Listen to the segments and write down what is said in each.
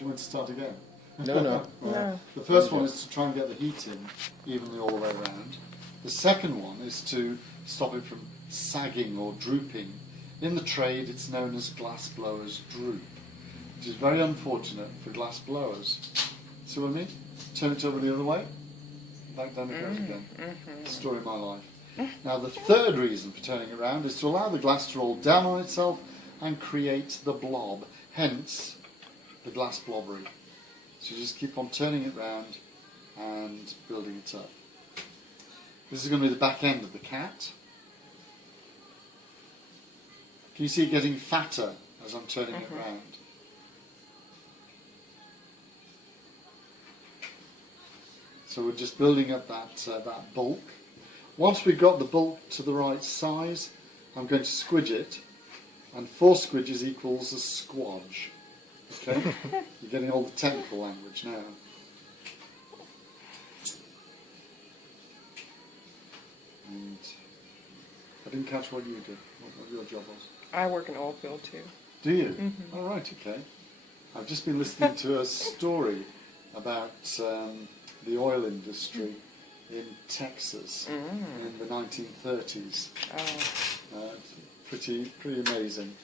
you want to start again? No, no. No. The first one is to try and get the heat in evenly all the way around. The second one is to stop it from sagging or drooping. In the trade, it's known as glass blowers droop, which is very unfortunate for glass blowers. See what I mean? Turn it over the other way. Back down it goes again. Story of my life. Now, the third reason for turning it around is to allow the glass to roll down on itself and create the blob, hence the glassblobbery. So you just keep on turning it round and building it up. This is going to be the back end of the cat. Can you see it getting fatter as I'm turning it round? So we're just building up that bulk. Once we've got the bulk to the right size, I'm going to squidge it, and 4 squidges equals a squodge. Okay? You're getting all the technical language now. And I didn't catch what you did, what your job was. I work in oil field too. Do you? All right, okay. I've just been listening to a story about the oil industry in Texas in the 1930s. Oh. Pretty amazing.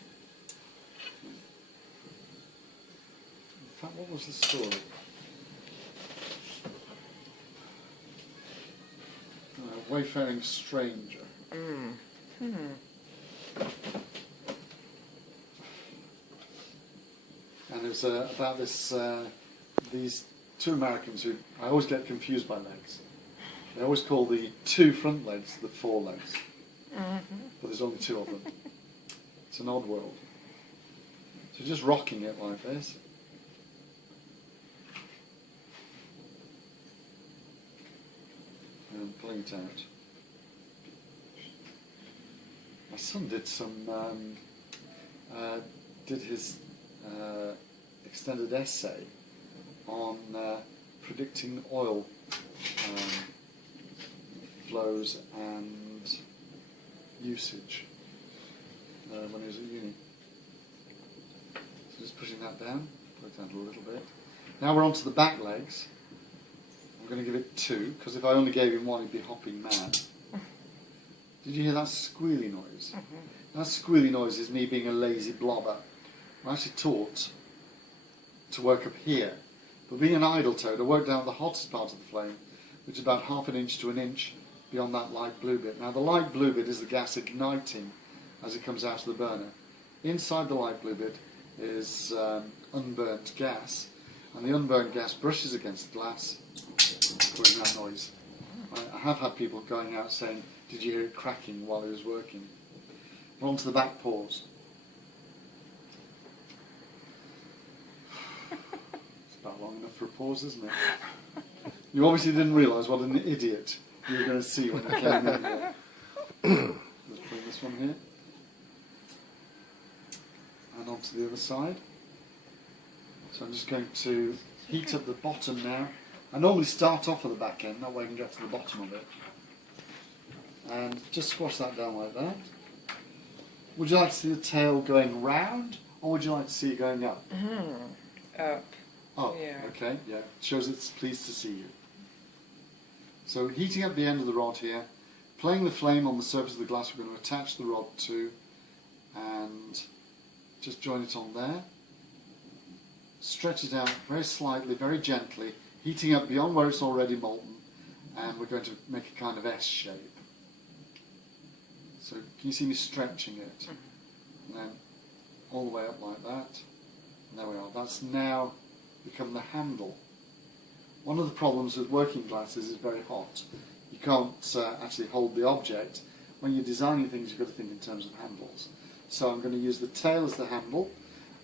In fact, what was the story? Wayfaring stranger. And it was about these 2 Americans who I always get confused by legs. They always call the 2 front legs the 4 legs, but there's only 2 of them. It's an odd world. So just rocking it like this. And pulling it out. My son did did his extended essay on predicting oil flows and usage when he was at uni. So just pushing that down, put it down a little bit. Now we're on to the back legs. I'm going to give it 2, because if I only gave him 1, he'd be hopping mad. Did you hear that squealy noise? That squealy noise is me being a lazy blobber. I'm actually taught to work up here, but being an idle toad, I work down at the hottest part of the flame, which is about half an inch to an inch beyond that light blue bit. Now the light blue bit is the gas igniting as it comes out of the burner. Inside the light blue bit is unburnt gas, and the unburnt gas brushes against the glass, putting that noise. I have had people going out saying, "Did you hear it cracking while he was working?" We're on to the back paws. It's about long enough for a pause, isn't it? You obviously didn't realise what an idiot you were going to see when you came in here. Let's bring this one here. And onto the other side. So I'm just going to heat up the bottom now. I normally start off at the back end, that way I can get to the bottom of it. And just squash that down like that. Would you like to see the tail going round, or would you like to see it going up? Up. Oh, Yeah. okay, yeah. Shows it's pleased to see you. So heating up the end of the rod here, playing the flame on the surface of the glass we're going to attach the rod to, and just join it on there. Stretch it out very slightly, very gently, heating up beyond where it's already molten, and we're going to make a kind of S shape. So can you see me stretching it? And then all the way up like that. And there we are. That's now become the handle. One of the problems with working glass is it's very hot. You can't actually hold the object. When you're designing things, you've got to think in terms of handles. So I'm going to use the tail as the handle,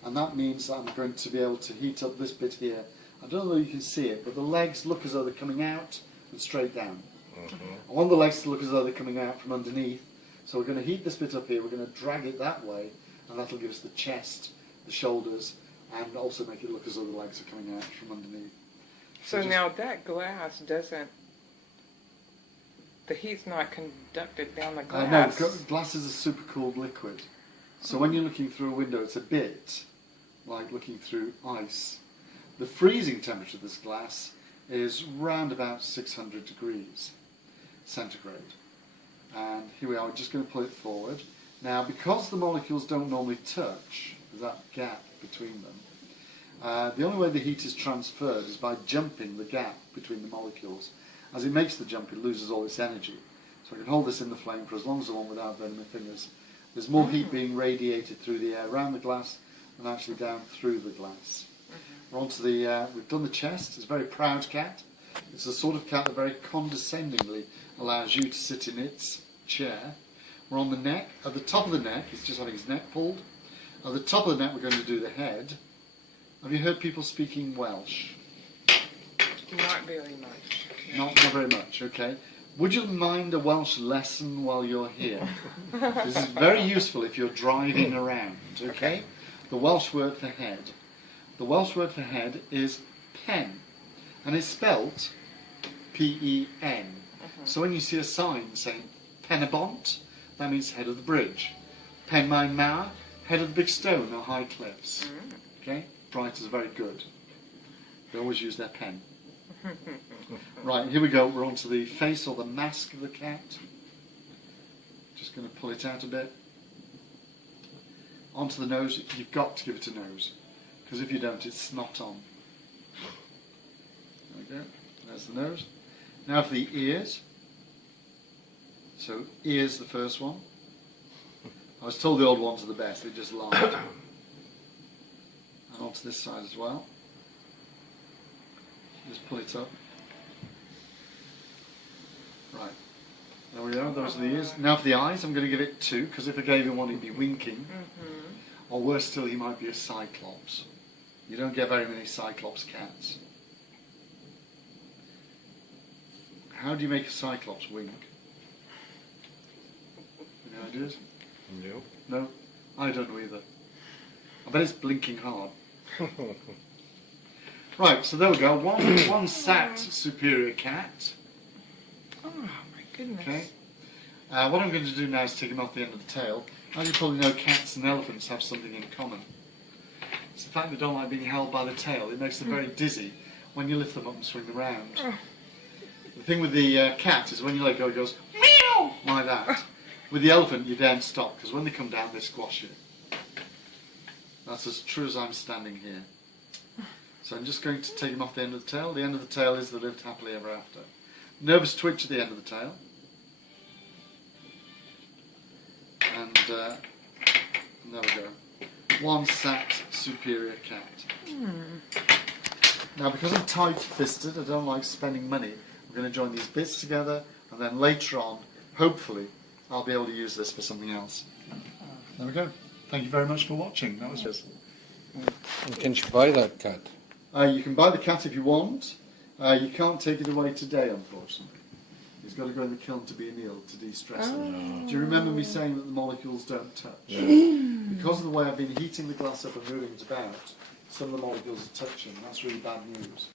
and that means that I'm going to be able to heat up this bit here. I don't know if you can see it, but the legs look as though they're coming out and straight down. I want the legs to look as though they're coming out from underneath. So we're going to heat this bit up here, we're going to drag it that way, and that'll give us the chest, the shoulders, and also make it look as though the legs are coming out from underneath. So now that glass doesn't, the heat's not conducted down the glass. No, glass is a supercooled liquid. So when you're looking through a window, it's a bit like looking through ice. The freezing temperature of this glass is round about 600 degrees centigrade. And here we are, we're just going to pull it forward. Now, because the molecules don't normally touch, there's that gap between them, the only way the heat is transferred is by jumping the gap between the molecules. As it makes the jump, it loses all its energy. So I can hold this in the flame for as long as I want without burning my fingers. There's more heat being radiated through the air around the glass than actually down through the glass. We're on to the, we've done the chest. It's a very proud cat. It's the sort of cat that very condescendingly allows you to sit in its chair. We're on the neck. At the top of the neck, he's just having his neck pulled. At the top of the neck, we're going to do the head. Have you heard people speaking Welsh? Not very much. Not very much, okay. Would you mind a Welsh lesson while you're here? This is very useful if you're driving around, okay? The Welsh word for head. The Welsh word for head is pen, and it's spelt P-E-N. So when you see a sign saying Penabont, that means head of the bridge. Penmaen Mawr, head of the big stone or high cliffs. Okay? Writers are very good. They always use their pen. Right, here we go. We're on to the face or the mask of the cat. Just going to pull it out a bit. Onto the nose. You've got to give it a nose, because if you don't, it's snot on. There we go. There's the nose. Now for the ears. So ears, the first one. I was told the old ones are the best. They just lied. And onto this side as well. Just pull it up. Right. There we are. Those are the ears. Now for the eyes, I'm going to give it 2, because if I gave him one, he'd be winking. Or worse still, he might be a cyclops. You don't get very many cyclops cats. How do you make a cyclops wink? Any ideas? No. No? I don't know either. I bet it's blinking hard. Right, so there we go. One sat superior cat. Oh my goodness. Okay. What I'm going to do now is take him off the end of the tail. As you probably know, cats and elephants have something in common. It's the fact they don't like being held by the tail. It makes them very dizzy when you lift them up and swing them around. The thing with the cat is when you let go, it goes meow like that. With the elephant, you daren't stop, because when they come down, they squash you. That's as true as I'm standing here. So I'm just going to take him off the end of the tail. The end of the tail is they lived happily ever after. Nervous twitch at the end of the tail. And there we go. One sat superior cat. Now, because I'm tight-fisted, I don't like spending money, I'm going to join these bits together, and then later on, hopefully, I'll be able to use this for something else. There we go. Thank you very much for watching. That was just. Can you buy that cat? You can buy the cat if you want. You can't take it away today, unfortunately. He's got to go in the kiln to be annealed to de-stress it. Do you remember me saying that the molecules don't touch? Because of the way I've been heating the glass up and moving it about, some of the molecules are touching. That's really bad news.